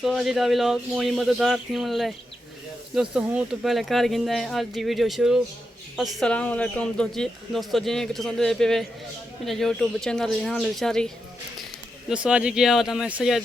तो अज का व्लॉग मोनी मददगार थी मतलब दोस्तों हूँ तो पहले घर गिंदा है अज की वीडियो शुरू। अस्सलाम वालेकुम दोस्तों जी कि सुनते पे मेरा यूट्यूब चैनल नाल बेचारी दोस्तों अज गया था मैं सैयद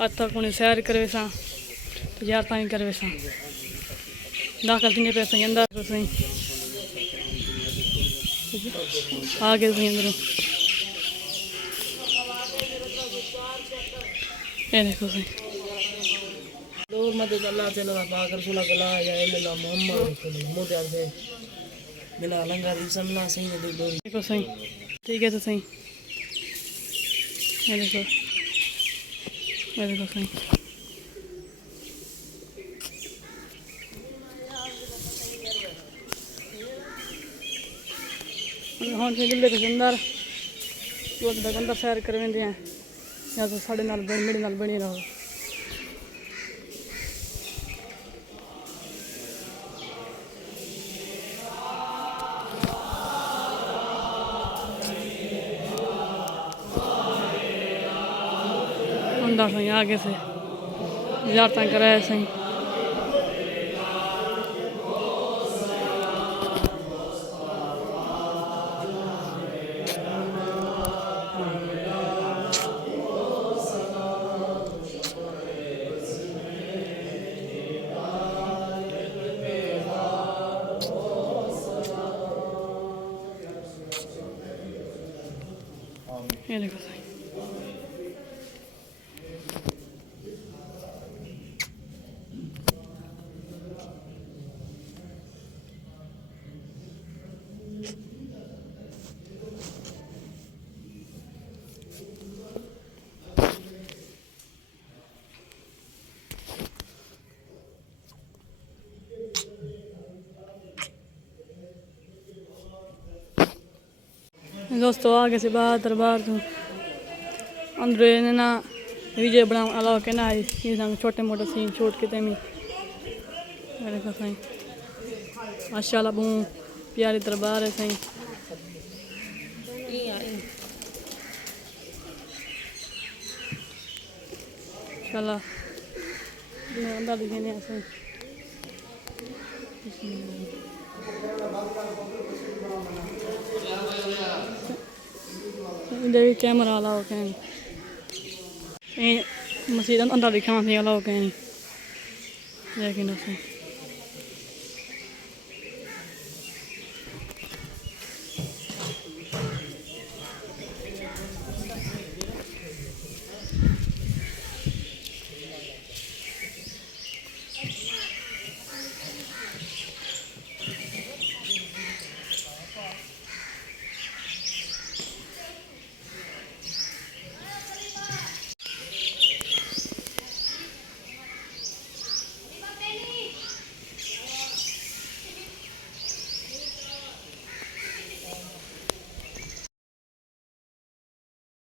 अज तक उन्हें सैर करे सा यार भी करे सा दाखिल थी पैसे अंदर सही आ गए सही अंदरों ये देखो सही दूर मदद अल्लाह से अल्लाह पाक रसूल गला या अल्लाह मोहम्मद मोहम्मद से बिना लंगर समला सही दे दो देखो सही ठीक है तो सही ये देखो सही हाँ से गिले के अंदर अंदर सैर करवेंदे हैं या तो साढ़े नाल मेरे नाल बनी रहो। अंदर सही आगे से जियारत कराए सही ये देखो सही दोस्तों आगे से बाहर दरबार तो अंदर ना वीडियो बना अलाउ के ना छोटे मोटे सीन शूट किते में देखो सही माशाल्लाह बहुत प्यारी दरबार है सही माशाल्लाह अंदर दिखे नहीं सही इधर भी कैमरा अलाउ कहीं मस्जिद अंदर दिखा थी अलाउ कहीं लेकिन